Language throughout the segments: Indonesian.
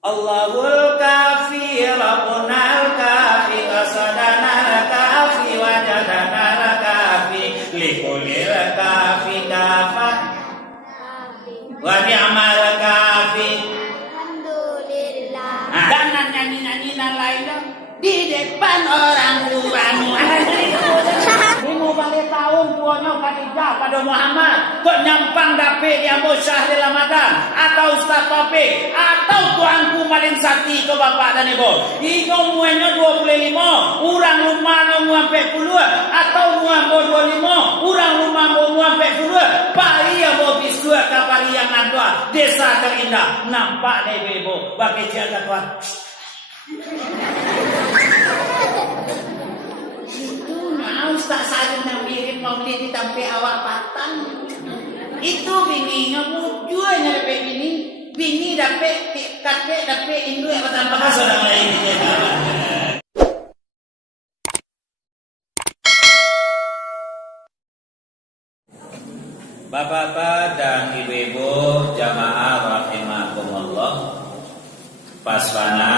Allahul kafi rabbunal kafi qasadanal kafi wajadanal kafi likulil kafi kafah wa ni'mal kafi. Alhamdulillah. Jangan nyanyi-nyanyi lain dong di depan orang tuamu. Mau balik tahun tuanya Khadijah pada Muhammad kok nyampang dapet dia Musyah di Ramadan atau Ustaz Taufik atau tuanku paling sakti ke bapak dan ibu iko muanya 25 orang rumah mau sampai 10 atau muah mau 25 orang rumah mau sampai 10 pari yang mau bisua kapari yang nantua desa terindah nampak deh ibu bagi jaga tuan Ustaz Salim yang mirip maulid sampai awak patang itu bininya mujuanya dapat bini dapat kakek dapat induk yang pasang bahasa orang lain. Bapak-bapak dan ibu-ibu jamaah rahimakumullah, paswana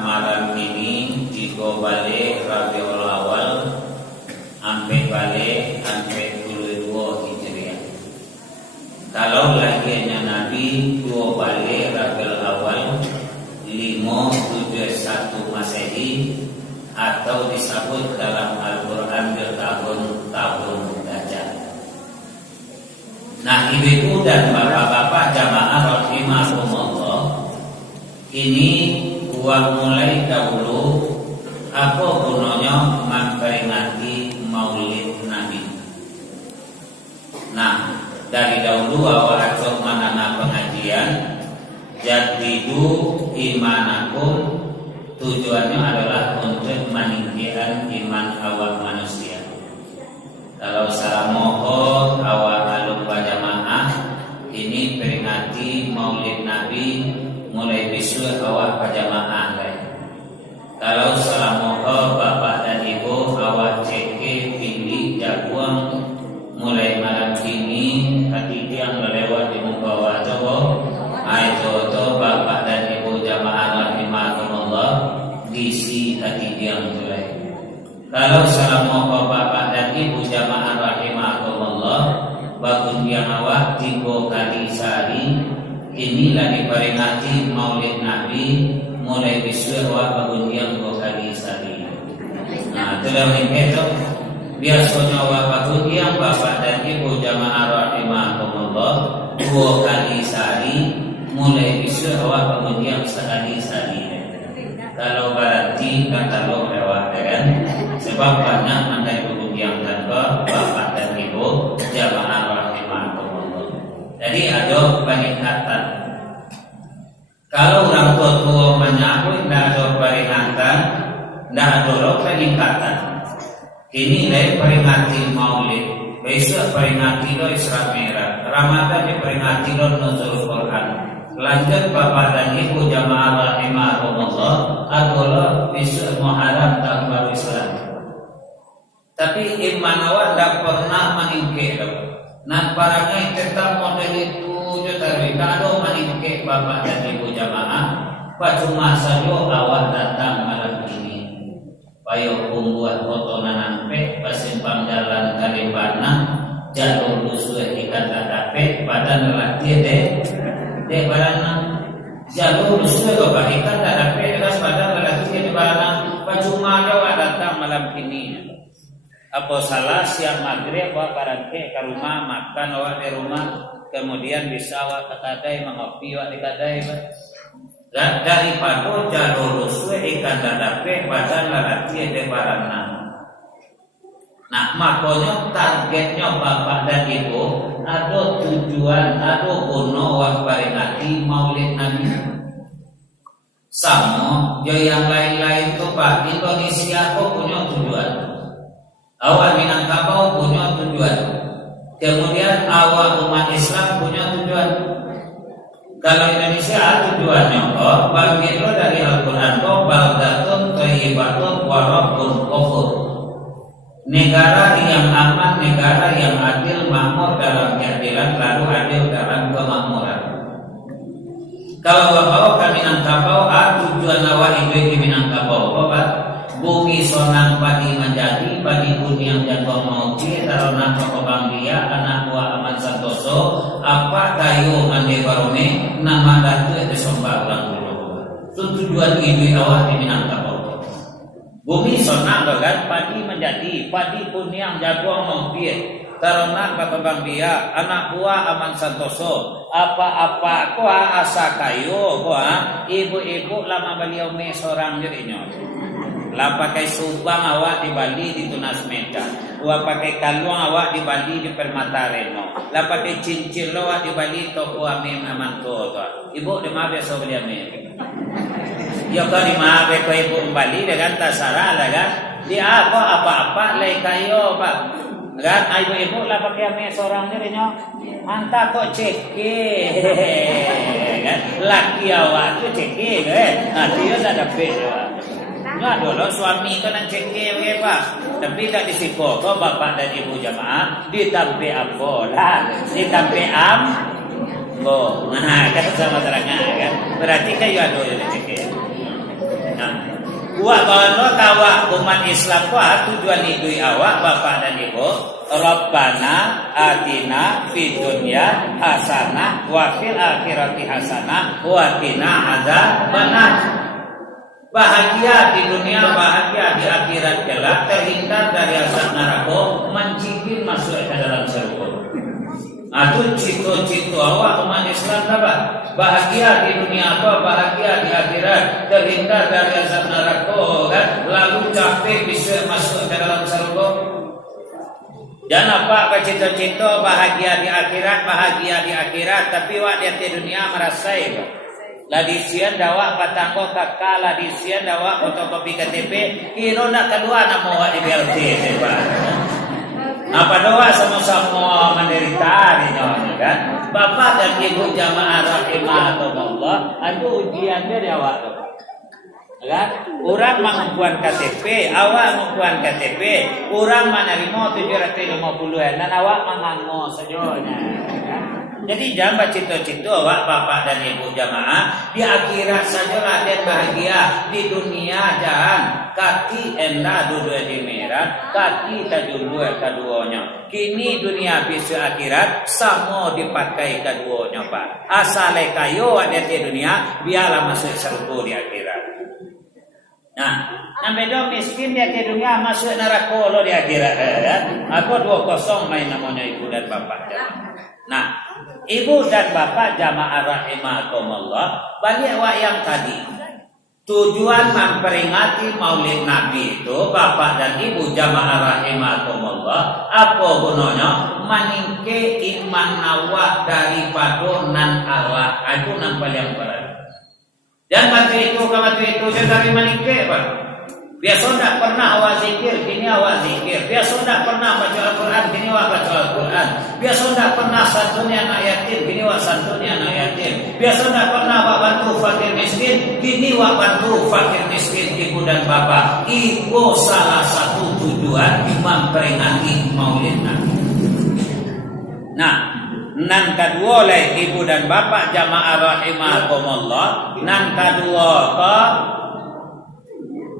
malam ini di balik Rabiul Awal sampai balik sampai 22 Hijriah. Kalau lahirnya Nabi 2 balik Rabiul Awal 571 Masehi atau disebut dalam Al-Quran tahun Dajjal. Nah, ibu-ibu dan bapak-bapak jamaah rahimakumullah, ini buat mulai dahulu apa gunanya memperingati Maulid Nabi. Nah, dari dahulu awal acok manana pengajian jadidu imanakum, tujuannya adalah untuk meninggikan iman awak manusia. Kalau salah mohon awak alum jamaah ini peringati Maulid Nabi mulai besok awak jamaah lain. Kalau salah mohon bapak dan ibu awak ceke pilih jaguang mulai malam ini hati yang melewat di muka wajah ayo bapak dan ibu jamaah rahimakumullah diisi hati yang mulai. Kalau salah mohon bapak dan ibu jamaah rahimakumullah bangun yang awak 3 kali sehari inilah diperingati Maulid Nabi mulai besok awak bangun yang 2 kali sehari. Nah, dalam itu biasanya awak bangun yang bapak dan ibu jamaah rahimakumullah 2 kali sehari mulai besok awak bangun yang sekali sehari. Kalau berarti kata lo lewat kan, sebab banyak andai bangun yang tanpa bapak dan ibu jamaah rahimakumullah. Jadi ada peningkatan. Kalau orang tua menyambut tidak ada peringatan, tidak ada peningkatan. Ini dari peringati Maulid, besok peringati lo Isra Mi'raj, Ramadan diperingati lo Nuzul Quran. Lanjut bapak dan ibu jamaah rahimakumullah adalah besok Muharram tahun baru Islam. Tapi iman awak tidak pernah meningkir. Nah barangnya tetap model itu tapi kalau meningkir bapak dan ibu jamaah cuma saja awak datang malam ini payo membuat potongan ampe pasimpang jalan Kalibana jalur lusuh ikan tadape badan latih de barana jalur lusuh bapak ikan tadape dekat badan latih de barana cuma awak datang malam ini. Apa salah siang maghrib awak barangke ke rumah makan awak di rumah kemudian bisa awak ke kadai mengopi awak di kadai dan daripada jalur lusuh ikan dadape badan lalaki de barana. Nah makanya targetnya bapak dan ibu ada tujuan ada guna awak peringati Maulid Nabi. Sama yang lain-lain tuh Pak Indonesia kok punya tujuan. Awak Minangkabau punya tujuan. Kemudian awak umat Islam punya tujuan. Kalau Indonesia tujuannya bagi lo dari Al-Quran baldatun thayyibatun wa rabbun ghafur. Negara yang aman, negara yang adil, makmur dalam keadilan, lalu adil dalam kemakmuran. Kalau bawa kami nangkapau, tujuan awak itu minangkapau, bapak. Bumi sonang padi menjadi, padi pun yang jatuh mauti, tarona kekobang dia, anak buah aman santoso, apa kayu ande barone, nama datu itu sombak ulang dulu. Tujuan itu awak di minangkapau. Bumi sonang kan, padi menjadi, padi pun yang jatuh mauti. Tarona kekobang dia, anak buah aman santoso, apa-apa kuah asa kayu, kuah ibu-ibu lama beliau me seorang jadinya. Lah pakai subang awak di Bali di Tunas Meta, gua pakai kalung awak di Bali di Permata Reno, lah pakai cincin lo awak di Bali toko ame amanto tu. Ibu di mana biasa beli ame? Ya kau di mana kau ibu Bali dengan tasara lah kan? Di apa-apa lay kayo pak. Kan ibu-ibu lah pakai ame seorang dirinya. Anta kok ceke. Kan laki awak tu ceke kan. Dia dah dapat nggak dulu suami itu nang ceke pak. Tapi tak disiko kok bapak dan ibu jamaah ditampe ambo lah. Ditampe ambo. Nah kan sama terangnya kan. Berarti kayu ado jadi ceke. Nah buat bawa kawak umat Islam kuat tujuan itu awak bapak dan ibu. Rabbana atina fid dunya hasanah wa fil akhirati hasanah wa qina adzabannar. Bahagia di dunia, bahagia di akhirat kelak, terhindar dari azab neraka, mencibir masuk ke dalam surga. Itu cito-cito awak umat Islam apa? Bahagia di dunia apa? Bahagia di akhirat, terhindar dari azab neraka, kan? Lalu capek bisa masuk ke dalam surga. Dan apa cito-cito bahagia di akhirat, tapi wak di dunia merasa itu. Ladisian dawa patangko kakak, ladisian dawa fotokopi KTP, kira nak kedua nama wak di BLT pak. Apa doa sama-sama menderita ni kan? Bapak dan ibu jamaah rahimakumullah, itu ujian dari awak tu. Kan? Orang mengumpulkan KTP, awak mengumpulkan KTP, orang menerima 750 dan awak mengango sejauhnya. Jadi jangan cito-cito awak bapak dan ibu jamaah di akhirat sajalah dan bahagia, di dunia jangan kaki enda dua di merah, kaki tajulua keduanya. Kini dunia bisa akhirat sama dipakai keduanya pak. Asal kayo ada di dunia biarlah masuk surga di akhirat. Nah, namanya miskin di dunia masuk neraka lo di akhirat ya. Aku 20 main namanya ibu dan bapak. Nah, ibu dan bapak jamaah rahimakumullah, balik wak yang tadi. Tujuan memperingati Maulid Nabi itu bapak dan ibu jamaah rahimakumullah, apa gunanya? Meningke iman awak daripada nan Allah. Itu nan paling berat. Dan batu itu dari meningke pak. Biasa tidak pernah awak zikir, kini awak zikir. Biasa tidak pernah baca Al-Quran, kini awak baca Al-Quran. Biasa tidak pernah santuni anak yatim, kini awak santuni anak yatim. Biasa tidak pernah awak bantu fakir miskin, kini awak bantu fakir miskin ibu dan bapak. Itu salah satu tujuan memperingati Maulid Nabi. Nah, nan kedua oleh ibu dan bapak jamaah rahimakumullah, nan kedua ke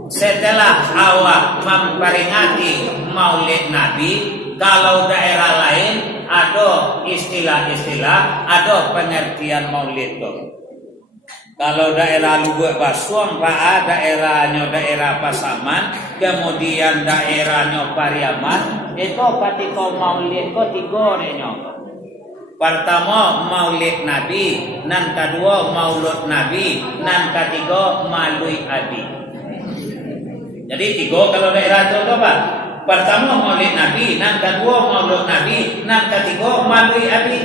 setelah awak memperingati Maulid Nabi, kalau daerah lain ada istilah-istilah, ada pengertian Maulid itu. Kalau daerah Lubuk Basuang, Pak, daerahnya daerah Pasaman, kemudian daerahnya Pariaman, itu ketika Maulid itu tiga orangnya. Pertama Maulid Nabi, nan kedua Maulud Nabi, nan ketiga Malui Abi. Jadi tiga kalau daerah itu apa? Pertama Maulid Nabi, nan kedua Maulud Nabi, nan ketiga Malui Abi.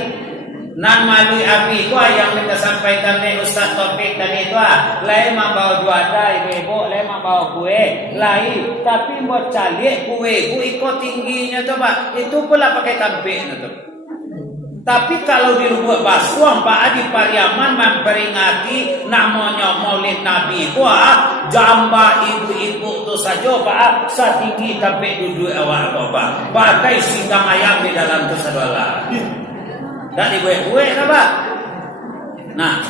Nan Malui Abi itu yang kita sampaikan oleh Ustaz Taufik tadi itu lain membawa juada ibu-ibu, lain membawa kue, lain tapi buat calik kue, ikut tingginya tu pak, itu pula pakai kambing tu. Tapi kalau di Lubuk Basuang Pak Adi Pariaman memperingati namanya Maulid Nabi, wah jamba ibu-ibu tu saja Pak setinggi sampai duduk awak Pak, pakai singgang ayam di dalam tu saudara. Dan ibu-ibu apa? Nah,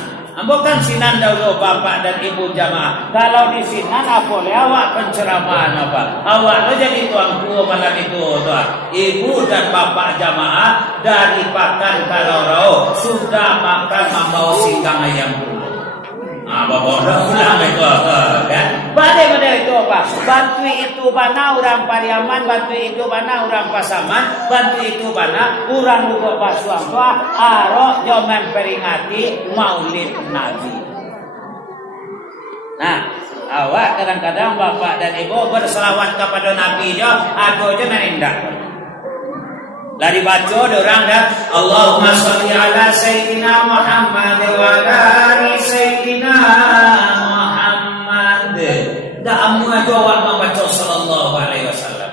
Bukan sinan dahulu bapak dan ibu jamaah. Kalau di sinan apa boleh awak penceramaan apa? Awak lo jadi tuan tua malam itu tuan. Ibu dan bapak jamaah dari pakan kalorau sudah makan membawa singgang ayam dulu. Bapak dah pulang itu kan? Badai itu apa? Bantu itu bana orang Pariaman, bantu itu bana orang Pasaman, bantu itu bana orang Lubuk Basuang tua, arok jo memperingati Maulid Nabi. Nah, awak kadang-kadang bapak dan ibu berselawat kepada Nabi jo, aku je narindak. Lah dibaca orang dah Allahumma sholli ala sayyidina Muhammad wa ala ali sayyidina Muhammad. Dah amu aja awak membaca sallallahu alaihi wasallam.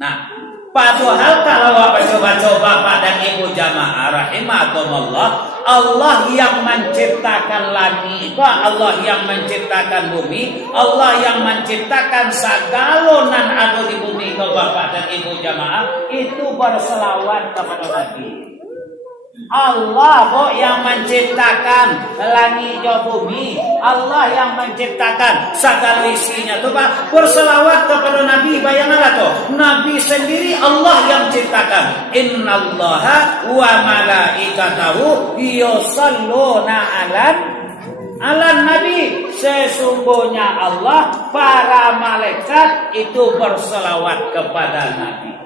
Nah, padahal kalau awak baca-baca bapak dan ibu jamaah rahimakumullah, Allah yang menciptakan langit, Allah yang menciptakan bumi, Allah yang menciptakan segala nan ada di bumi ke bapak dan ibu jamaah itu berselawat kepada Nabi. Allah yang menciptakan langit dan bumi, Allah yang menciptakan segala isinya tu Pak, berselawat kepada Nabi. Bayangkanlah tu, Nabi sendiri Allah yang ciptakan. Innallaha wa malaikatahu yusalluna ala Nabi. Sesungguhnya Allah, para malaikat itu berselawat kepada Nabi.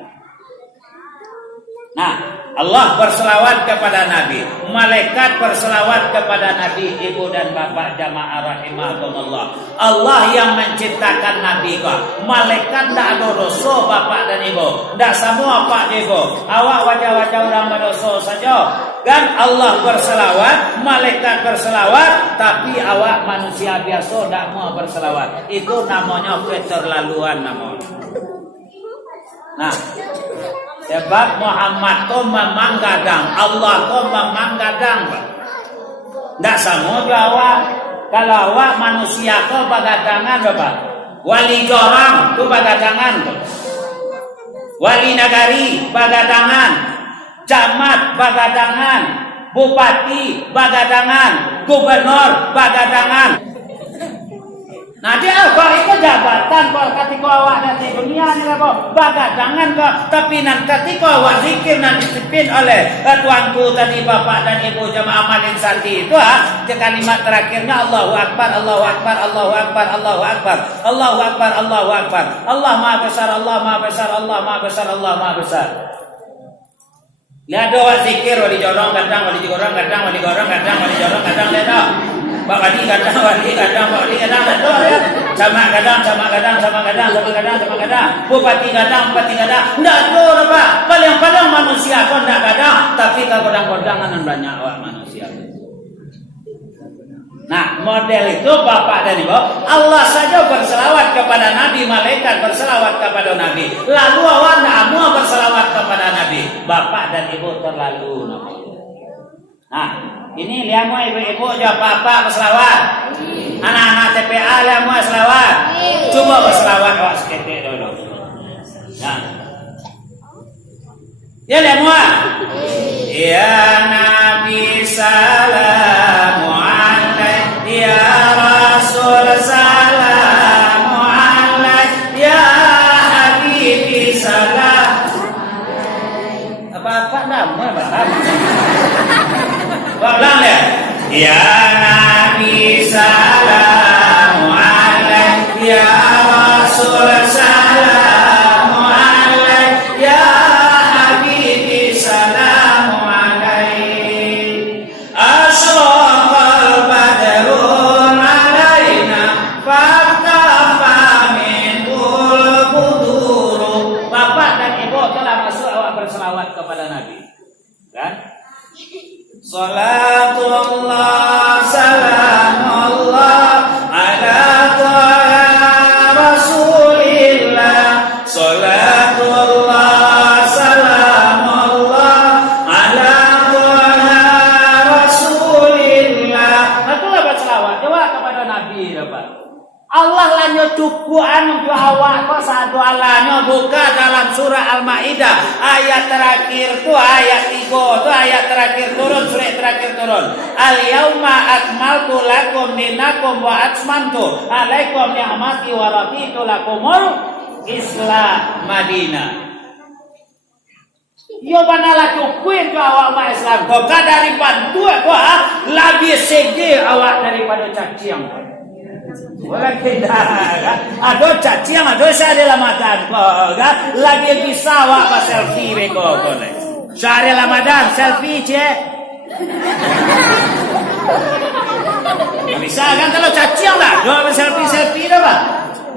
Nah, Allah berselawat kepada Nabi, malaikat berselawat kepada Nabi. Ibu dan bapak jamaah rahimakumullah, Allah yang menciptakan Nabi kok. Malaikat tak ada dosa bapak dan ibu, tak semua pak ibu. Awak wajah-wajah orang berdosa saja kan. Allah berselawat, malaikat berselawat, tapi awak manusia biasa tak mau berselawat. Itu namanya keterlaluan namanya. Nah, sebab Muhammad tu memang gadang, Allah tu memang gadang. Tak sama juga awak. Kalau awak manusia tu bagadangan apa? Wali jorang tu bagadangan. Wali nagari bagadangan. Camat bagadangan. Bupati bagadangan. Gubernur bagadangan. Nah dia apa itu jabatan kok ketika awak nanti dunia ni apa bagadangan kok, tapi nanti ketika awak zikir nanti dipimpin oleh tuanku tadi bapak dan ibu jamaah Amalin Sati itu kalimat terakhirnya Allahu Akbar, Allahu Akbar, Allahu Akbar, Allahu Akbar, Allahu Akbar, Allahu Akbar, Allah Maha Besar, Allah Maha Besar, Allah Maha Besar, Allah Maha Besar. Lihat doa zikir wali jorong kadang, wali jorong kadang, wali jorong kadang, wali jorong kadang lihat doa. Pak Wali kadang, Wali kadang, Pak Wali kadang, ya. Sama kadang, sama kadang, sama kadang, sama kadang, sama kadang. Bupati kadang, bupati kadang. Tidak ada Pak. Paling-paling manusia pun tidak kadang, tapi kadang-kadang banyak awak manusia. Nah, model itu bapak dan ibu, Allah saja berselawat kepada Nabi, malaikat berselawat kepada Nabi. Lalu awak tidak mau berselawat kepada Nabi. Bapak dan ibu terlalu. Nah, ini lihat mau ibu-ibu jawab bapak berselawat. Anak-anak TPA lihat mau selawat. Coba berselawat awak seketik dulu. Nah, ya lihat mau. Ya Nabi salamu alaik, ya Rasul salamu alaik, ya Habibi salam. Apa nama bapak? Ulang ya. Ya Nabi salamu alaik, ya Rasul salamu alaik, ya Habibi salamu alaik. Asyraqal badrun alaina faktafa minhul buduru. Bapak dan ibu telah masuk awak berselawat kepada Nabi. Kan? Salatullah salamullah ala taha rasulillah. Salatullah salamullah ala taha rasulillah. Itulah berselawat jawab kepada Nabi dapat. Allah lanyo cukuan untuk awak kok satu alanyo buka dalam surah Al-Maidah ayat terakhir tu ayat 3 tu ayat terakhir turun surat terakhir turun al-yauma akmaltu lakum dinakum wa atmamtu alaikum ni'mati wa raditu lakumul Islam Madinah. Yo banala cukuin tu awak mak Islam kok dari bantu kok lebih segi awak daripada caciang. Wala kita ado caciang ado syari Ramadan kok lagi bisa awak pas selfie beko kok syari Ramadan selfie cek bisa kan kalau caciang lah do selfie dah pak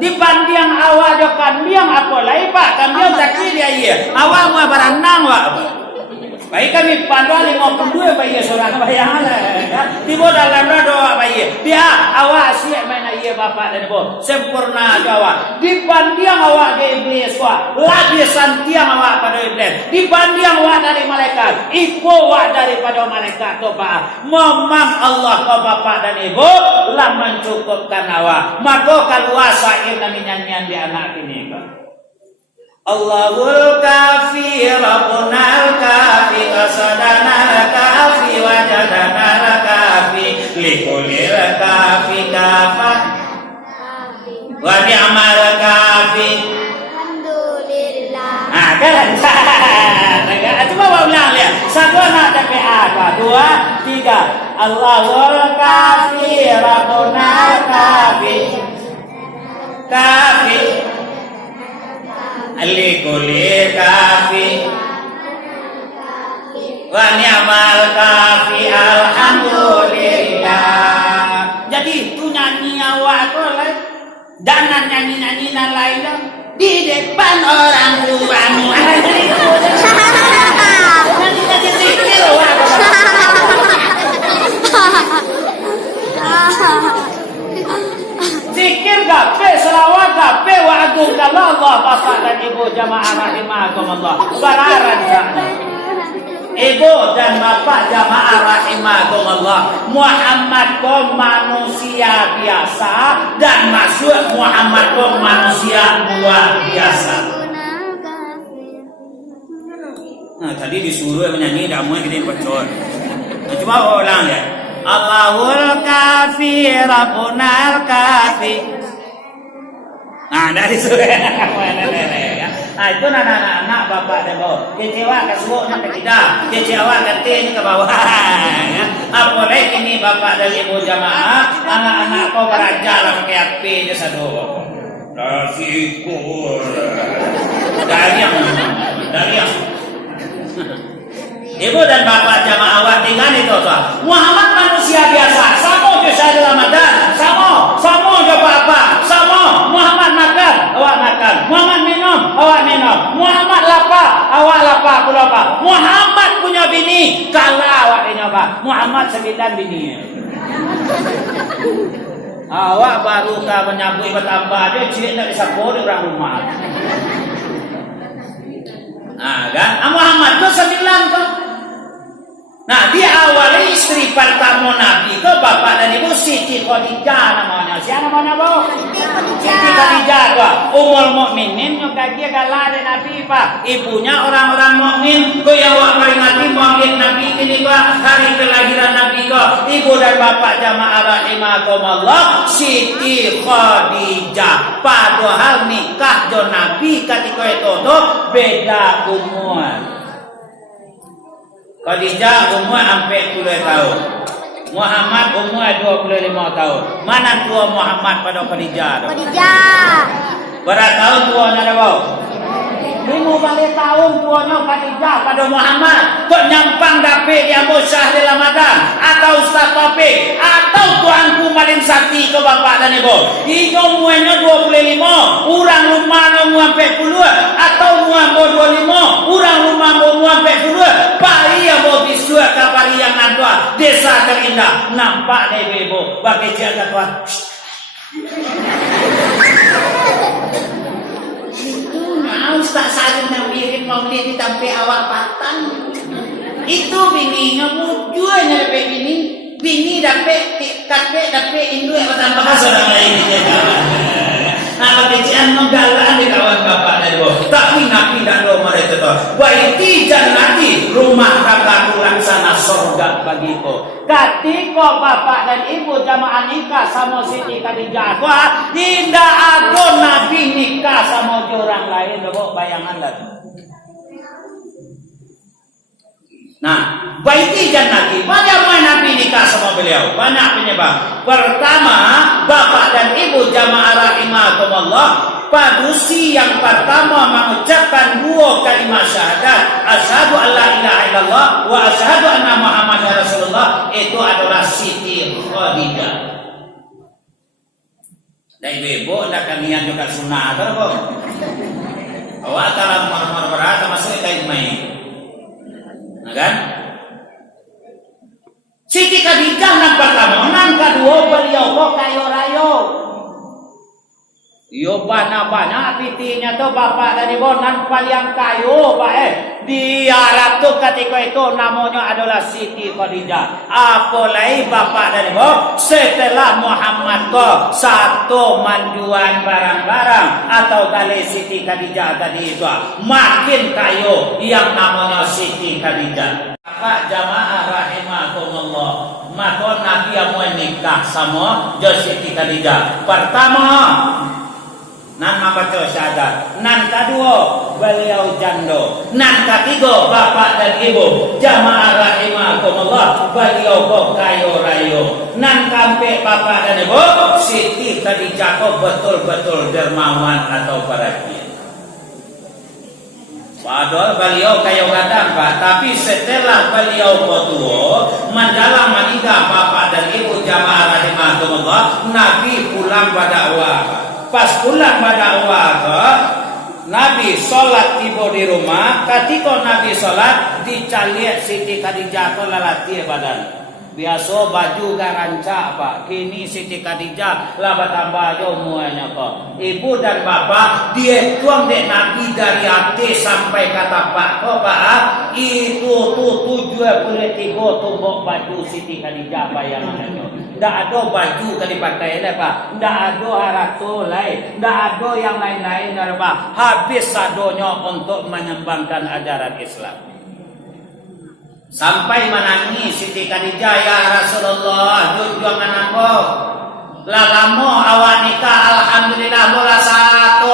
dibanding awak do kambing apa lai pak kambing cakil dia iya awak mau berenang wak baik kami pandai 52 bayi seorang bayang lah. Di bawah dalam doa bayi. Dia awak siap main ayah bapak dan ibu sempurna awak. Dibanding awak ke iblis wak lagi santiang awak pada iblis. Dibanding awak dari malaikat, ibu awak daripada malaikat tu pak. Memang Allah kau bapak dan ibu lah mencukupkan awak. Maka kaluasa ini nyanyian di anak ini pak. Allahul kafi Rabbunal kafi qasadanal kafi wajadanal kafi likulil kafi kafat wa ni'mal kafi alhamdulillah. Kan coba ulang lihat satu nak TPA dua tiga Allahul kafi Rabbunal kafi kafi Alikuli kafi wa ni'mal kafi alhamdulillah. Jadi itu nyanyi awak tu lah dan nyanyi lain di depan orang tuamu. Nanti jadi zikir awak. Zikir gape, selawat gape, wa agung kalau Allah bapak dan ibu jamaah rahimakumullah. Bararan sana. Ibu dan bapak jamaah rahimakumullah. Muhammad kau manusia biasa dan masuk Muhammad kau manusia luar biasa. Nah, tadi disuruh menyanyi, dah mulai kita bercor. Coba ulang ya. Allahul kafi Rabbunal kafi. Nah dari surah nah itu anak-anak bapak dan bapak kecewa ke sebuahnya ke tidak kecewa ke ini ke bawah apalagi ini bapak dan ibu jamaah anak-anak kau berajar lah pakai api dia satu nasikur dari yang ibu dan bapak jamaah awak tinggal itu Muhammad manusia biasa sama ke syahri Ramadan sama ke apa sama Muhammad makan awak makan Muhammad minum awak minum Muhammad lapar awak lapar aku lapar Muhammad punya bini kalah awak nyoba Muhammad 9 bini awak baru kah menyambut bertambah dia cik tak bisa boleh orang rumah kan Muhammad tu 9 tu. Nah, dia awalnya istri pertama Nabi ke bapak dan ibu Siti Khadijah namanya. Siapa namanya, Bu? Siti Khadijah tu. Ummul Mukminin juga dia kalah dengan Nabi, Pak. Ibunya orang-orang mukmin. Ko yang awak peringati maulid Nabi ini, Pak. Hari kelahiran Nabi ko. Ibu dan bapak jamaah rahimakumullah Siti Khadijah. Padahal nikah do Nabi ketika itu tuh beda umur. Khadijah umur sampai 10 tahun. Muhammad umur 25 tahun. Mana tua Muhammad pada Khadijah? Khadijah. Berapa tahun tuanya ada bau? 50 tahun tuanya Khadijah pada Muhammad. Kok nyampang dapet dia bosah di Ramadan atau Ustaz Taufik atau tuanku Malin Sakti ke bapak dan ibu. Hingga umurnya 25, orang rumah umur 40 atau umur 25, orang rumah umur 40. Pari yang mau bisua kapari yang nantua desa terindah nampak deh ibu bagi jaga tuan. Ustaz Salim yang wirid maulid di tampe awak patang. Itu bininya mujurnya dapat bini dapat kakek dapat induk yang tambah orang lain. Tapi Nabi tidak ada mereka tu. Baiti jannati, rumah tangga laksana surga bagiku. Ketika bapak dan ibu jamaah nikah sama Siti Khadijah, tidak ada Nabi nikah sama orang lain. Bayangan dah. Nah, baiti jannati, banyak Nabi nikah sama beliau. Banyak penyebab. Pertama, bapak dan ibu jamaah rahimakumullah, padusi yang pertama mengucapkan dua kalimat syahadat, asyhadu alla ilaha illallah wa asyhadu anna muhammadar rasulullah, itu adalah Siti Khadijah. Dan ibu nak kalian juga sunnah atau apa? Awak kalau mau berat masuk kain main. Nah kan? Siti Khadijah yang pertama, yang kedua beliau kok kayo rayo. Yo bana-bana pitinya tu bapak dari bonan paling kayo pak di Arab tu ketika itu namanya adalah Siti Khadijah. Apalagi bapak dari bo setelah Muhammad ko satu manjuan barang-barang atau kali Siti Khadijah tadi itu makin kayo yang namanya Siti Khadijah. Pak jamaah rahimakumullah, maka Nabi yang mau nikah sama Siti Khadijah. Pertama nan mabaca syahadat, nan kedua beliau jando, nan ketiga bapak dan ibu jamaah rahimakumullah beliau kok kayo rayo, nan kampe bapak dan ibu Siti Khadijah kok betul-betul dermawan atau perhatian. Padahal beliau kayo gadang pak, tapi setelah beliau tua mendalam menikah bapak dan ibu jamaah rahimakumullah, Nabi pulang pada awal. Pas pulang pada awal, Nabi sholat tiba di rumah. Ketika Nabi sholat, dicaliat Siti Khadijah ko lalati badan. Biasa baju garanca pak. Kini Siti Khadijah laba tambah jo muanya ko. Ibu dan bapak dia tuang dek Nabi dari hati sampai kata pak ko pak. Itu tu 73 tumbuk baju Siti Khadijah bayangannya. Tidak ada baju yang dipakai Pak. Tidak ada harato lain. Tidak ada yang lain-lain Pak. Habis sadonya untuk menyembangkan ajaran Islam. Sampai menangis Siti Khadijah, ya Rasulullah, jujuangan aku. Lalamu awak nikah alhamdulillah mula 1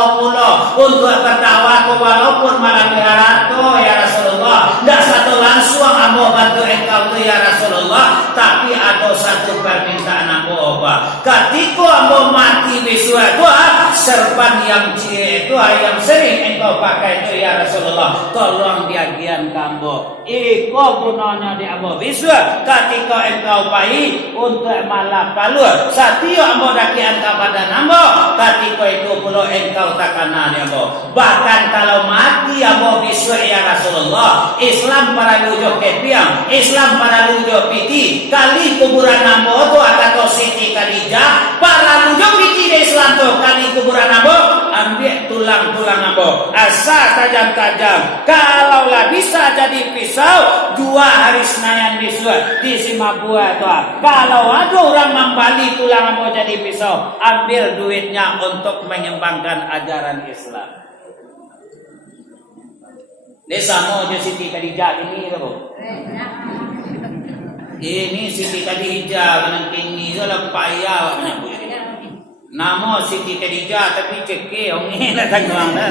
untuk berdakwah walaupun malam harato ya Rasulullah. Tidak satu langsung aku bantu engkau tu ya Rasulullah, tapi ada satu permintaan aku apa? Ketika aku mati besok itu serban yang cie itu yang sering engkau pakai itu ya Rasulullah, tolong bagian kamu. Iko gunanya di abu besok ketika engkau bayi untuk malam palur. Setiap ambo dakian kepada nambo, ketika itu pula engkau takkan nanya ambo. Bahkan kalau mati ambo besok ya Rasulullah, Islam para lujo kepiang, Islam para lujo piti, kali kuburan nambo tu atau Siti Khadijah, para lujo piti di Islam tu kali kuburan nambo, ambil tulang-tulang nambo, asal tajam-tajam. Kalaulah bisa jadi pisau, 2 hari Senayan besok di Simabua tu. Kalau ada orang membali tulang nambo jadi pisau, ambil duitnya untuk mengembangkan ajaran Islam. Ini sama je Siti Khadijah ini tu. Ini Siti Khadijah dengan kini salah payah menyebut. Nama Siti Khadijah tapi cekik orang ni datang orang dah.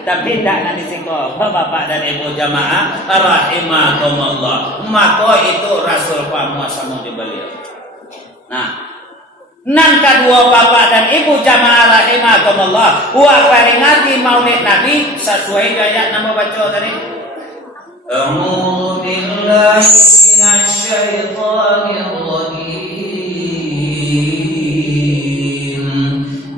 Tapi tidak nanti siko bapak dan ibu jamaah rahimakumullah. Maka itu Rasul Muhammad sama di beliau. Nah, nan kedua bapak dan ibu jamaah rahimakumullah, wa peringati maulid Nabi sesuai ayat nama baca tadi. A'udzu billahi minasy syaithanir rajim.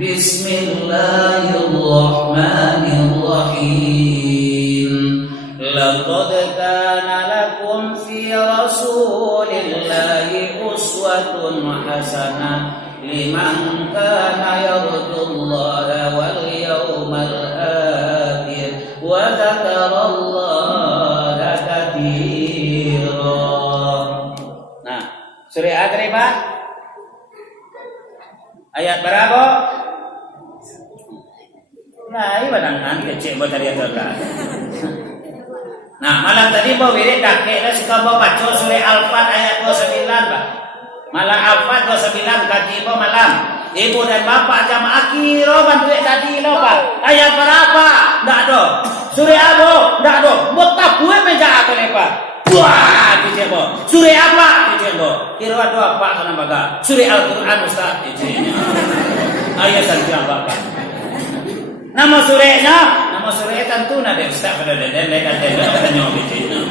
Bismillahirrahmanirrahim. Laqad kana lakum fi rasulillahi uswatun hasanah liman kana yarjullaha wal yawmal akhir wa dzakarallaha katsira. Nah, surah At-Taubah ayat berapa? Nah, ini badangan kecil buat tadi atau tak. Nah, malam tadi bawa wirid kakek dan suka bawa baca surah Al-Fat ayat 29, Pak. Malam Al-Fat 29 kaji bawa malam. Ibu dan bapak jamaah kira bantu tadi lo, Pak. Ayat berapa? Ndak ada. Surah apa? Ndak ada. Botak gue meja apa nih, Pak? Wah, kecil bawa. Surah apa? Kecil bawa. Kira ada apa kana baga? Surah Al-Qur'an Ustaz kecilnya. Ayat sanjang bapak. Nama surahnya tentu nade Ustaz pada dan nyobit itu.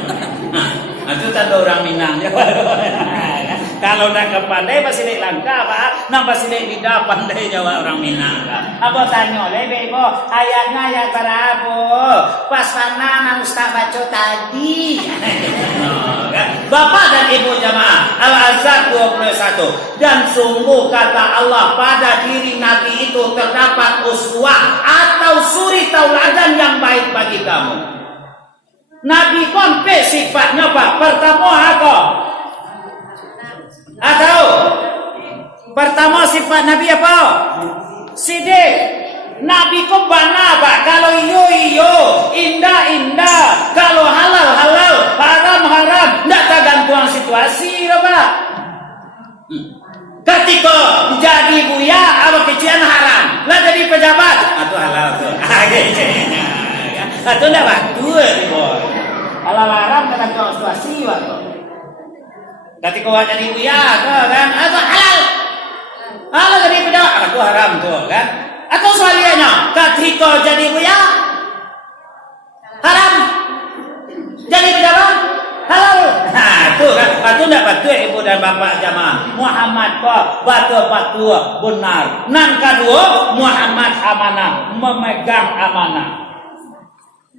Nah, itu tanda orang Minang. Kalau nak pandai pasti lek langka Pak, nak pasti lek lidah pandai jawab orang Minang. Apa tanya lebe bo, ayatnya ayat berapa? Pas mana nang Ustaz baca tadi. Bapak dan Ibu jamaah, Al-Ahzab 21. Dan sungguh kata Allah pada diri Nabi itu terdapat uswah atau suri tauladan yang baik bagi kamu. Nabi kompe sifatnya Pak. Pertama apa? Atau pertama sifat Nabi apa? Sidik. Nabi kok bana Pak. Kalau iyo indah kalau halal haram tidak tergantung situasi Pak. Ketika jadi buya apa kecian haram lah jadi pejabat atau halal tuh atau tidak batu halal haram tergantung situasi Pak. Ketika jadi buya kan atau halal jadi pejabat atau haram tuh kan. Atau sebaliknya, ketika jadi buya haram, jadi pejabat halal. Nah, itu kan, itu tidak betul Ibu dan Bapak jamaah. Muhammad kok betul benar. Nan kedua, Muhammad amanah, memegang amanah.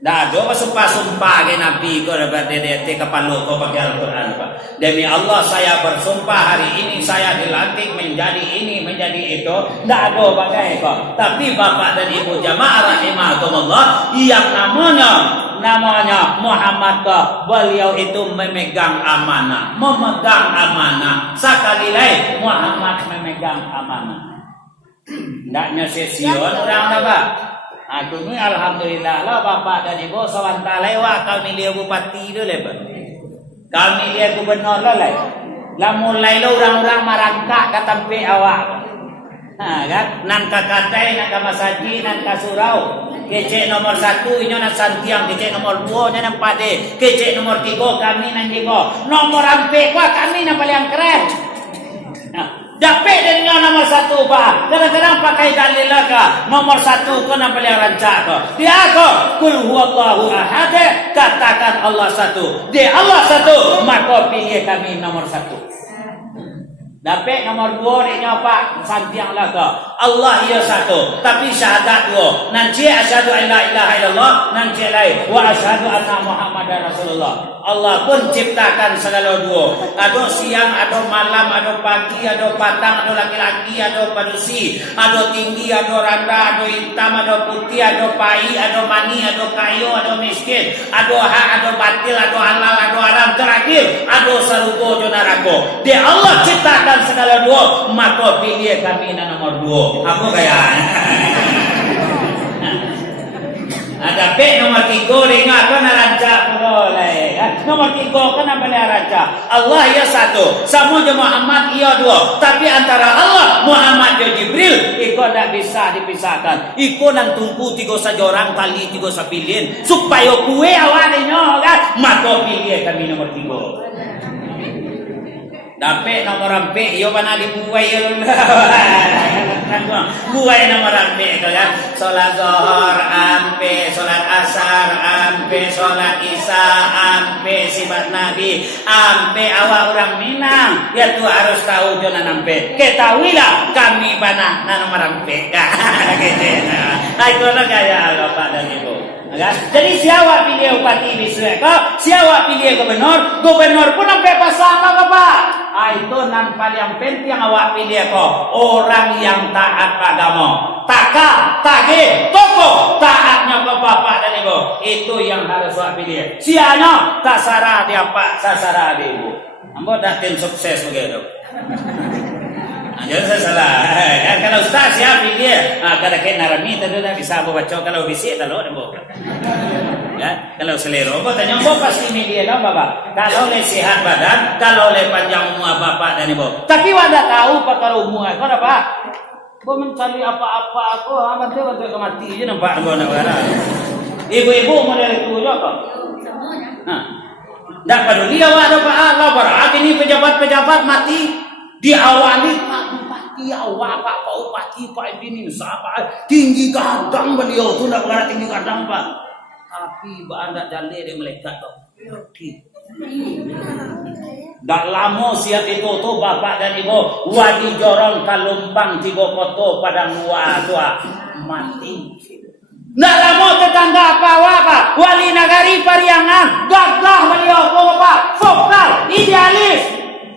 Dah ada sumpah ke Nabi ko dapat DDT kepala ko pakai Al-Quran Pak. Demi Allah saya bersumpah hari ini saya dilantik menjadi ini menjadi itu. Dah ada pakai ko. Tapi Bapak dan Ibu jamaah rahimakumullah yang namanya Muhammad ko, beliau itu memegang amanah. Sekali lagi Muhammad memegang amanah. Ndaknya sesion orang Pak. Aku ni alhamdulillah lah Bapak dan Ibu sawanta lewat kami dia bupati dulu lepas. Kami dia gubernur lah. Lah mulai lo orang-orang marangkak katampe awak. Ha kan nan kakatai nan kamasaji nan kasurau. Kecek nomor 1 inyo nan santiang, kecek nomor 2 nya nan pade, kecek nomor 3 kami nan jigo. Nomor ampe kwa kami nan paling keren. Dapat dengan nomor 1 Pak. Kadang-kadang pakai dalil ka. Nomor 1 kau nak boleh rancak kau. Dia kau. Kul huwallahu ahad. Katakan Allah 1. Dia Allah 1. Maka pilih kami nomor 1. Dapat nomor 2 ni Pak. Santiang lah kau. Allah ia 1. Tapi syahadat 2. Nanti asyhadu an la ilaha illallah. Nanti lain. Wa asyhadu anna Muhammadar Rasulullah. Allah pun ciptakan segala 2. Ada siang, ada malam, ada pagi, ada patang, ada laki-laki, ada manusia, ada tinggi, ada rendah, ada hitam, ada putih, ada pai, ada mani, ada kayu, ada miskin, ada hak, ada batil, ada halal, ada haram. Terakhir, ada surga, ada neraka. Dia Allah ciptakan segala 2, maka pilih kami nomor 2. Apa kaya? Ada pe nomor 3 dengar kan rancak boleh. Nomor 3 kan boleh rancak. Allah ia 1, sama je Muhammad ia 2. Tapi antara Allah Muhammad dan Jibril iko tak bisa dipisahkan. Iko nang tunggu 3 sajorang kali 3 sapilin supaya kue awalnya kan. Maka pilih kami nomor 3. Dapat nomor ampe, iyo mana dibuai buai nomor ampe itu kan. Solat zuhur ampe, solat asar ampe, solat isya ampe, sifat Nabi ampe. Awak orang Minang ya tu harus tahu jangan ampe. Ketahuilah kami bana nomor ampe. Itu lah gaya Bapak dan Ibu. Jadi siapa pilih bupati biswek, siapa pilih gubernur pun sampai pasang apa Pak? Itu nan paling penting awak pilih orang yang taat agama, tage, toko taatnya ke Bapak dan Ibu. Itu yang harus awak pilih. Sianya tak sarah dia Pak, tak sarah dia Ibu. Ambo dah tim sukses begitu. Jangan salah. Kan kalau ustaz siapa dia? Kada kena narami tadi dah bisa baca kalau bisik kalau demo. Ya, kalau selera apa tanya apa pasti media lah bapak. Kalau le sehat badan, kalau le panjang umur bapak dan ibu. Tapi wanda tahu pak kalau umur kau apa? Kau mencari apa-apa aku amat dia betul mati je nampak kau nak berada. Ibu-ibu model itu juga kau. Tak peduli awak ada apa Allah berat ini pejabat-pejabat mati diawali Pak Bupati awak Pak Bupati Pak Ibini siapa tinggi gadang beliau tu nak berada tinggi gadang Pak tapi anda dalil dia melekat tu dah lama siap itu tu bapak dan ibu wadi jorong kalumpang tiga koto padang luar tua mati. Nak lama tetangga apa wali nagari Pariangan gagah beliau bapak vokal idealis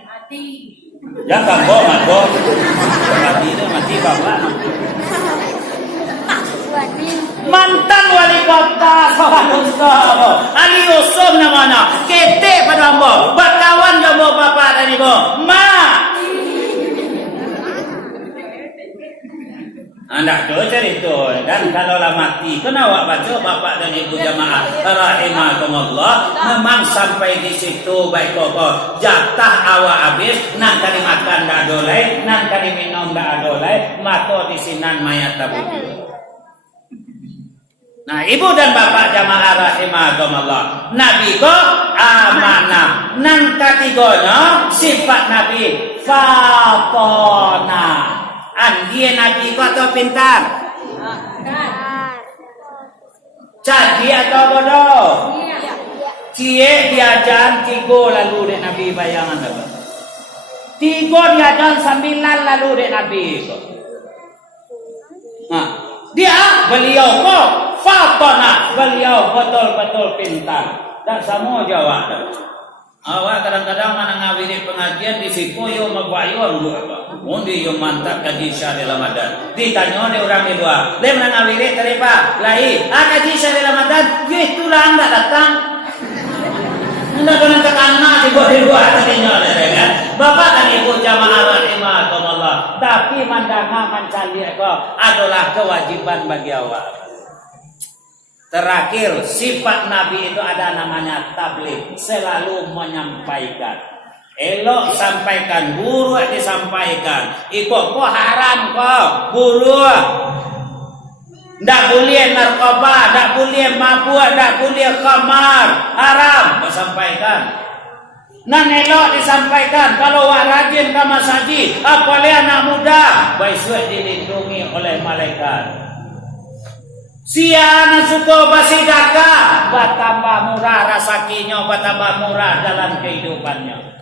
mati jangan bohong mati itu mati bapak mantan wali kota Sawalunto Ali Yusuf namanya ketek pada ambo berkawan jombo bapak dan ibu Anak tu cerita dan kalau lah mati kena awak baca bapak dan ibu jamaah rahimakumullah memang sampai di situ baik pokok jatah awak habis nak kali makan dak dolai nak kali minum dak dolai maka di sinan mayat tabut. Nah ibu dan bapak jamaah rahimakumullah Nabi ko amanah nang katigonya sifat Nabi fatona dia Nabi ko atau pintar? Jadi atau bodoh? Cie diajan 3 lalu dek Nabi bayangan apa? 3 diajan 9 lalu dek Nabi ko. Nah, dia beliau ko fatona beliau betul-betul pintar dan semua jawab. Awak kadang-kadang mana ngawiri pengajian di situ yo magbayuang juga. Undi yo mantap kaji syahri Ramadan. Ditanya oleh orang dua. Le mana ngawiri tadi Pak? Lai, kaji syahri Ramadan. Gitu lah anda datang. Anda kena tekana di dua tadinya kan. Bapak dan ibu jamaah rahimakumullah. Tapi mandanga mencari adalah kewajiban bagi awak. Terakhir, sifat Nabi itu ada namanya tabligh, selalu menyampaikan. Elok sampaikan, buruk disampaikan. Ikut kok haram kok, buruk. Tak boleh narkoba, tak boleh mabuk, tak boleh khamar, haram kau sampaikan. Nan elok disampaikan. Kalau wak rajin ke masjid, apalagi anak muda, baik dilindungi oleh malaikat. Siana suko basidaka bertambah murah rezekinya, bertambah murah dalam kehidupannya.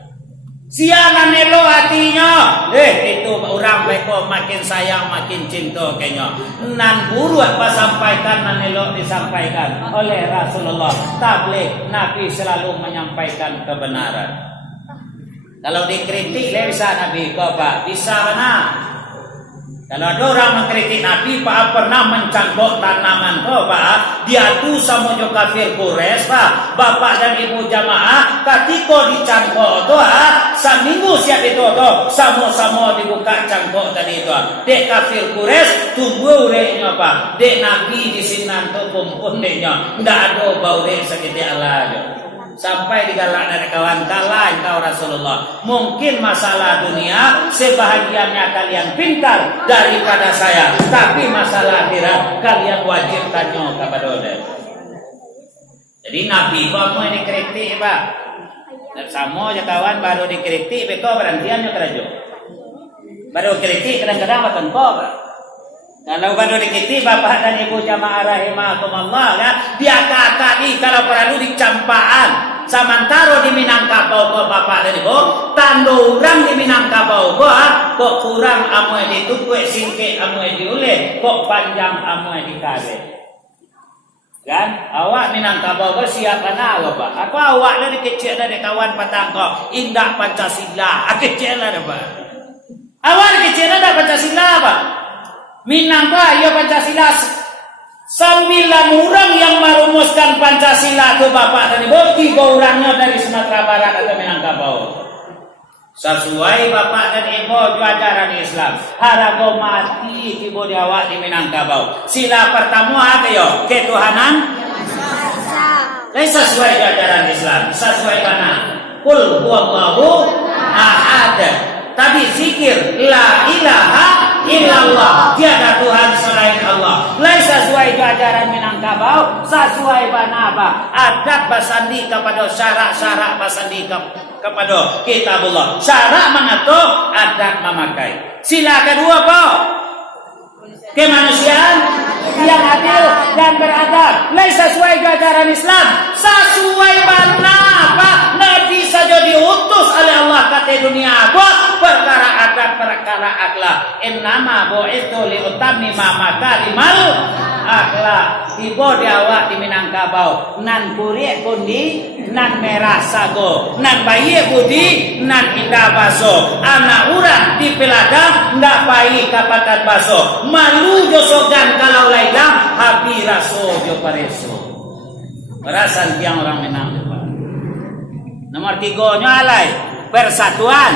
Siana nelo hatinya, itu orang mereka makin sayang, makin cinta kayaknya. Nan buruk apa sampaikan, nan nelo disampaikan oleh Rasulullah. Tabligh Nabi selalu menyampaikan kebenaran. Kalau dikritik, bisa Nabi kau Pak, bisa mana? Kalau ada orang mengkritik Nabi, Pak pernah mencangkok tanaman kau, Pak. Dia tu sama jo kafir Quraisy, Pak. Bapak dan ibu jamaah, ketika dicangkok tu, seminggu siap itu tu, sama-sama dibuka cangkok tadi tu. Dek kafir Quraisy tunggu ureknya, Pak. Dek Nabi di sinan tu kumpul deknya. Ndak ada bau dek sakit Allah je. Sampai digalak dari kawan kalah engkau Rasulullah. Mungkin masalah dunia sebahagiannya kalian pintar daripada saya, tapi masalah akhirat kalian wajib tanya kepada Allah. Jadi Nabi kau mau dikritik Pak. Dan sama aja kawan baru dikritik, beko berhentiannya kerja. Baru kritik kadang-kadang makan kau Pak. Kalau baru dikiti bapak dan ibu jamaah rahimakumullah kan, dia kakak ni kalau perlu dicampaan. Samantaro di Minangkabau ko bapak dan ibu, tando orang di Minangkabau ko kok kurang amoy ditukwe singke amoy diule, kok panjang amoy dikare. Kan? Awak Minangkabau ko siapa na awak Pak? Apa awak dari kecil dari kawan patang ko indah Pancasila, kecil lah Pak. Awak kecil ada Pancasila Pak. Minang Pak, ya Pancasila 9 orang yang merumuskan Pancasila itu Bapak dan Ibu, 3 orangnya dari Sumatera Barat atau Minangkabau. Sesuai bapak dan ibu ajaran Islam. Harago mati tibo di awak di Minangkabau. Sila pertama apa yo? Ketuhanan. Lain sesuai ajaran Islam. Sesuai mana? Qul huwallahu ahad. Tadi zikir la ilaha illallah. Tiada Tuhan selain Allah. Lain sesuai ajaran Minangkabau. Sesuai mana apa? Adab basandi kepada syarak-syarak basandi kepada kitabullah. Syarak mengatur, adab memakai. Sila kedua apa? Kemanusiaan yang adil dan beradab. Lain sesuai ajaran Islam. Sesuai mana apa? Nabi saja diutus oleh Allah ke dunia buat perkara adab, perkara akhlak. Innama bu'itsu liutammima makarimal akhlak. Tiba di awak di Minangkabau. Nan kurik kundi, nan merah sago, nan bayi budi, nan indah baso. Anak urang di peladang, ndak bayi kapatan baso. Malu josogan kalau laidang, habi raso jo pareso. Perasan tiang orang Minang. Nomor 3-nya alai persatuan.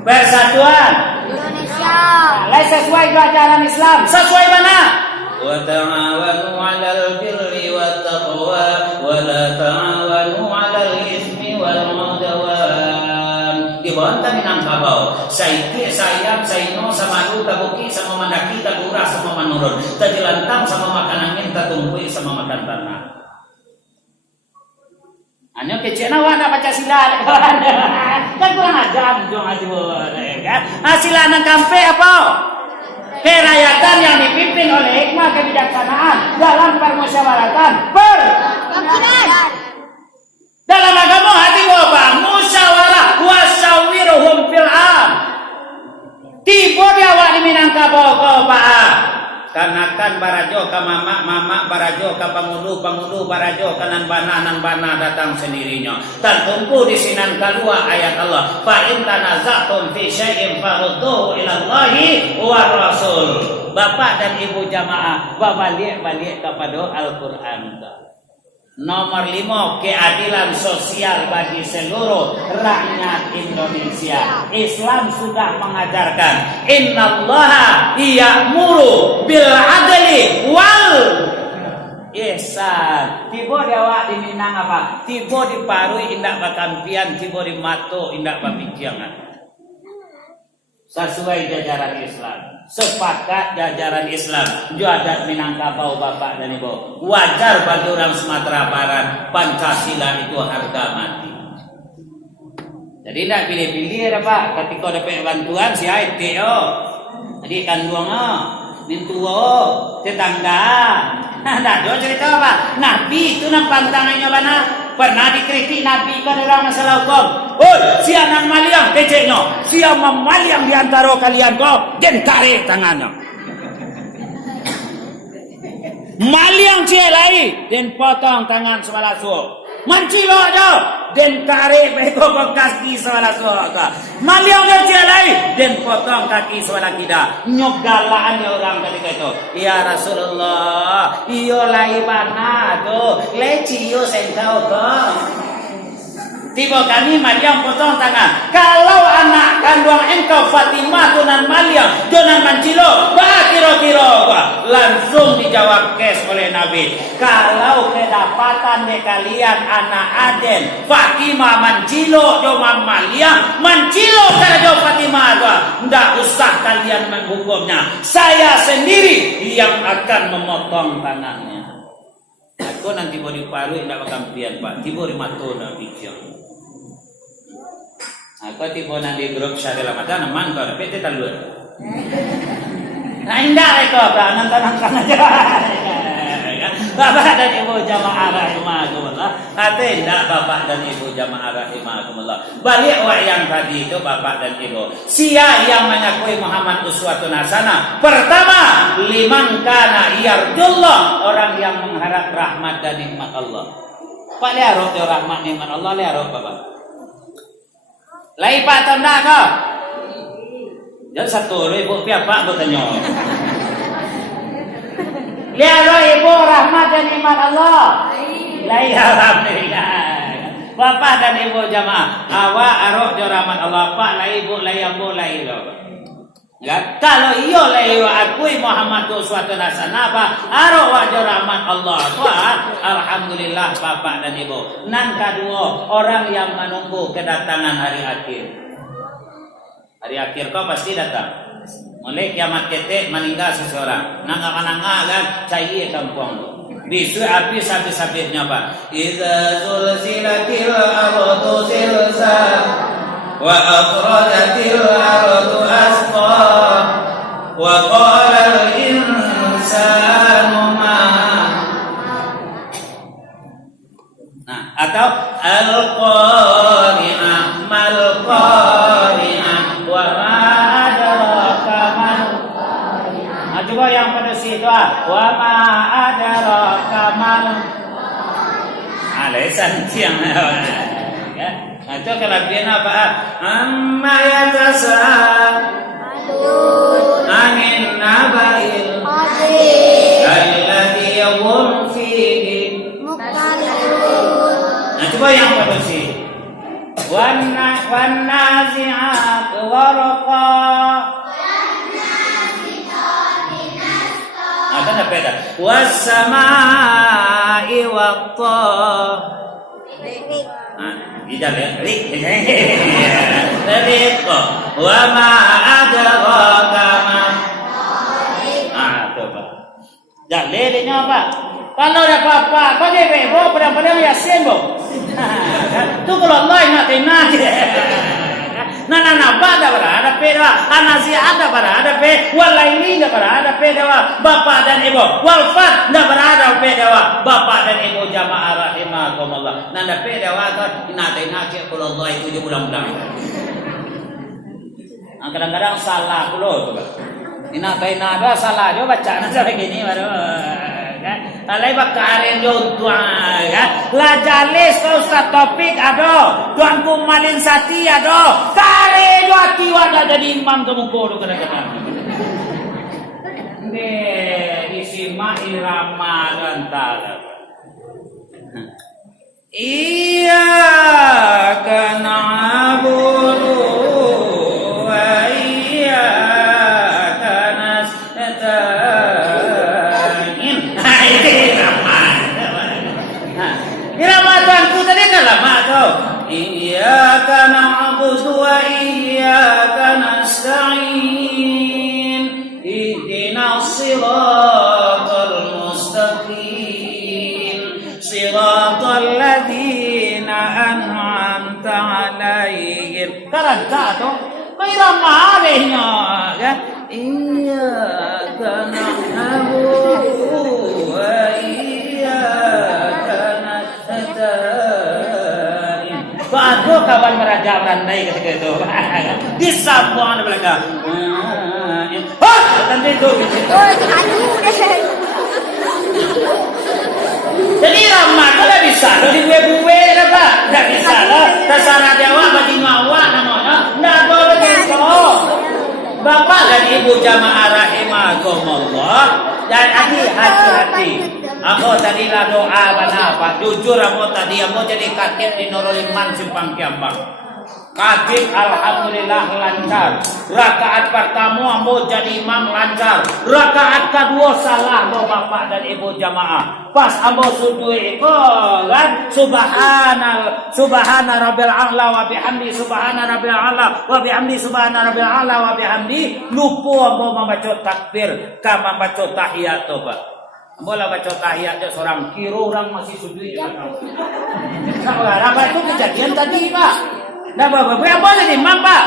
Persatuan Indonesia. Lain sesuai ajaran Islam. Sesuai mana? Wa ta'awanu 'alal birri wat taqwa wa la ta'awanu 'alal ismi wal 'udwan. Di bawah Minangkabau. Saiki sayap saino sama lu tabuki sama mandaki tagura sama manurun. Tajilantang sama makan angin tatumpuy sama makan tanah. Anyo kecil nawa nak baca sila kawan. Kan kurang ajar dong aduh kan. Sila nang kampe apa? Kerakyatan yang dipimpin oleh hikmah kebijaksanaan dalam permusyawaratan dalam agama hati apa? Musyawarah wasyawiruhum fil am. Tiba di awak di Minangkabau kau Pak. Kanakan barajo ka mama barajo ka pangudu barajo kanan bana datang sendirinya. Tertumpu di sinan kedua ayat Allah. Fa in tanaza'tum fi syai'in farudduhu ila Allahi wa Rasul. Bapak dan ibu jamaah, balik kepada Al-Qur'an. Nomor 5, keadilan sosial bagi seluruh rakyat Indonesia. Islam sudah mengajarkan innallaha ya'muru bil adli wal ihsan. Tiba dewa di Minang apa? Tiba di Parui indak bakampian, tiba di Mato indak babijangan. Sesuai jajaran Islam. Sepakat jajaran Islam. Juadat Minangkabau bapak dan ibu. Wajar bagi orang Sumatera Barat Pancasila itu harga mati. Jadi tidak pilih-pilih Pak. Ketika dapat bantuan si ITO. Jadi kandung nintuo tetangga. Nah, ada cerita apa? Nabi itu nang pantangannya mana? Pernah dikritik Nabi kan orang masalah hukum. Si anak maliang beceknya. Siapa memaliang di antara kalian kau? Den tarik tangannya. Maliang cielai, den potong tangan semalah suo. Mancilo aja, den tarik beko kaki semalah suo. Maliang dia cielai, den potong kaki semalah kita. Nyogalaan dia orang ketika itu. Ya Rasulullah, iyo lai mana tu, leciyo sengkau tu. Tiba kami Maryam potong tangan. Kalau anak kandung engkau Fatimah tunan Maryam, tunan Mancilo, kira-kira langsung dijawab kes oleh Nabi. Kalau kedapatan de kalian anak Aden, Fatimah Mancilo, Jomam Maryam, Mancilo kerja Fatimah gua, ndak usah kalian menghukumnya. Saya sendiri yang akan memotong tangannya. Aku nanti mau diparui ndak bakampian Pak. Tiba di Mato ndak bijak. Aku tiba nanti grup syari Ramadan aman kau dapat itu talur. Nah indah kau nonton aja. Bapak dan ibu jamaah rahimakumullah. Hati indah bapak dan ibu jamaah rahimakumullah. Balik yang tadi itu bapak dan ibu. Sia yang mengakui Muhammad uswatun hasanah. Pertama, liman kana yarjullah, orang yang mengharap rahmat dan nikmat Allah. Pak lihat rahmat nikmat Allah lihat bapak. Lai pak tanda kau. Jadi 1,000 pihak pak bertanya. Lihat ibu rahmat dan nikmat Allah. Lai alhamdulillah. Bapak dan Ibu jamaah, awak arok jo rahmat Allah, pak la ibu la yang boleh lo. Ya, kalau iyo la iyo akui Muhammad uswatun hasanah, arok wa jo rahmat Allah. Wah, alhamdulillah bapak dan Ibu. Nan kedua, orang yang menunggu kedatangan hari akhir. Hari akhir kau pasti datang. Mulai kiamat ketek meninggal seseorang. Nangga kan cair kampung. Bisu api sabit-sabitnya Pak. Idza zulzilatil ardu zilzal wa akhrajatil ardu asqa wa qala al insanu ma. Nah, atau al-qari'ah mal qari'ah wa ma adraka mal. Coba yang pada situ wa ma adraka mal. Alasan siang ya. Itu kelebihan apa? Amma yatasaalun anin nabail alladhi hum fihi mukhtalifun. Nah, coba yang pada situ. Wan nazi'at gharqa. Ada beda. Wassamai wattah. Tidak ya. Rik. Wa ma adraka ma. Coba. Jangan lelenya Pak. Kalau ada apa-apa, kau dia bebo pada Yasin bo. Tu kalau Allah nak kena. Nah, pada berada peda, anasi ada berada pe, walaini ada berada peda, bapak dan ibu, walfat ada berada peda, bapak dan ibu jamaah rahimakumullah. Nanda peda waktu nate kalau Allah itu ulang-ulang. Kadang-kadang salah pulau tu. Nate nada salah jo baca nasa begini baru. Alai bakarin yo tuan ya. La jalis Ustaz Taufik ado, Tuan Kumalin Sati ado. Kare jo atiwa jadi imam kamu kodo kadang-kadang. Disimak irama dan tala. Iyyaka na'budu wa iyyaka nasta'in. Irama tuanku tadi kan lama tu. Iyyaka na'budu wa iyyaka nasta'in. Ihdinas siratal mustaqim. Siratal ladzina an'amta 'alaihim. Karanta tu. Irama adanya kan. Iyyaka na'budu wa iyyaka nasta'in. Batu kawan meraja berandai ketika itu. Disabuan belaka. Tadi itu. Oh, aduh deh. Jadi ramah kalau bisa, jadi buwe apa? Tak bisa lah. Terserah Jawa bagi ngawak namanya. Nggak boleh gitu. Bapak dan Ibu jamaah rahimakumullah dan adik hati-hati. Aku tadi lah doa apa? Jujur aku tadi aku jadi katib di Nurul Iman Simpang Kiambang. Katib alhamdulillah lancar. Rakaat pertama ambo jadi imam lancar. Rakaat kedua salah lo bapak dan ibu jamaah. Pas ambo sujud itu kan subhana rabbil a'la wa bihamdi subhana rabbil a'la wa bihamdi subhana rabbil a'la wa bihamdi lupa ambo membaca takbir kama membaca tahiyat tu Pak. Ambo lah baca tahiyat dia seorang kira orang masih sujud. Apa itu kejadian tadi Pak? Nah, Bapak, boleh imam Pak.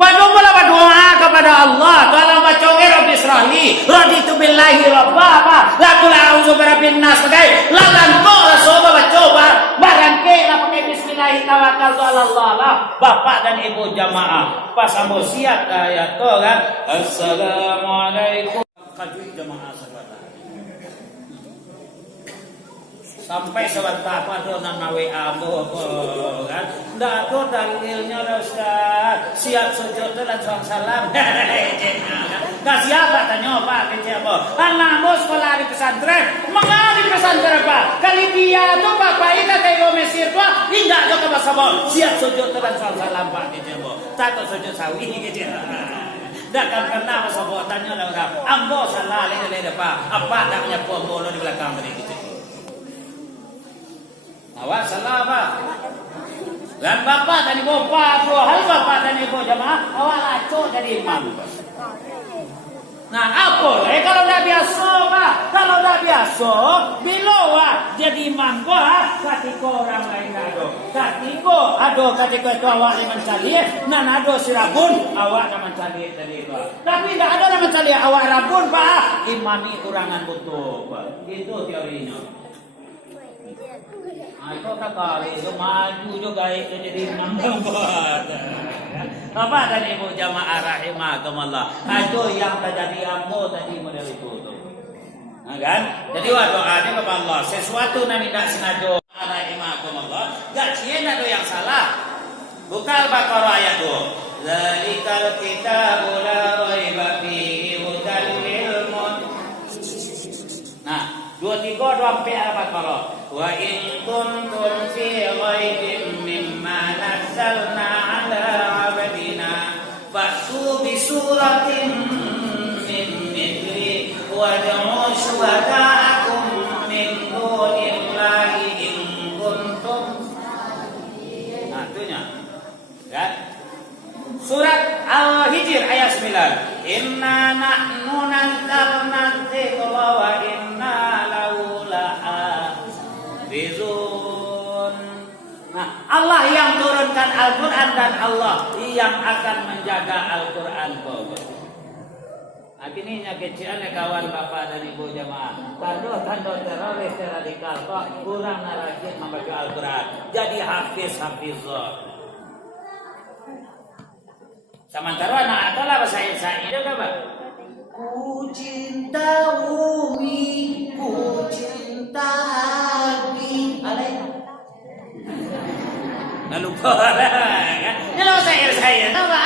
Padahal berdoa kepada Allah. Kalau baca Rabbi Israeli, raditu billahi rabba, la a'udzu birabbin nas pakai. Lalan kok rasul coba barangke lah pakai bismillah tawakkaltu ala Allah lah. Bapak dan Ibu jamaah, pas ambo siap ayat tu kan. Assalamualaikum. Kajui jamaah sahabat. Sampai sebentar pada nama WA kan. Ndak ada dalilnya Ustaz. Siap sujud dan salam. Kasih apa tanya Pak kecebo? Anakmu sekolah di pesantren, mengalir pesantren Pak. Kali dia tu Bapak ika kayak Mesir tu, enggak jo ke basabo. Siap sujud terus salam Pak kecebo. Takut sujud sawi kecebo. Dah kan pernah basabo tanya lah orang. Ambo salah lele Pak. Apa namanya pombo di belakang tadi kecebo? Awak salah Pak. Dan bapak dan ibu hal bapak dan ibu jamaah awak laco jadi imam. Nah apa kalau dah biasa Pak, kalau dah biasa bila awak jadi imam ketika orang lain ada, ketika itu awak yang mencari, nan ada sirabun awak yang mencari tadi Pak. Tapi tidak ada yang mencari awak rabun Pak, imami kurangan butuh Pak. Itu teorinya. Itu kali itu maju juga itu jadi menang buat. Bapak dan ibu jamaah rahimakumullah. Itu yang terjadi ambo tadi model itu tuh. Nah, kan? Jadi doanya kepada Allah. Sesuatu yang tidak sengaja rahimakumullah. Jadi ada yang salah. Buka Al-Baqarah ayat 2. Zalikal kitabu la raiba fihi hudal lil muttaqin. Nah, 23 sampai Al-Baqarah. Wa in kuntum fi ghaibin mimma nazzalna ala 'abdina fa'tu bi suratin min mithli wad'u syuhada'akum min dunillahi in kuntum. Nah, itunya. Kan? Surat Al-Hijr ayat 9. Inna nahnu nazzalna dzikra wa inna lahu lahafizun. Nah, Allah yang turunkan Al-Quran dan Allah yang akan menjaga Al-Quran. Akhirnya kecilan kawan bapak dan ibu jamaah. Tando teroris radikal kok kurang narasi membaca Al-Quran. Jadi hafizah. Sementara anak adalah bahasa Indonesia itu apa? Ku cinta bumi, ku cinta hati. Lalu lupa lah. Ini bahasa Indonesia apa?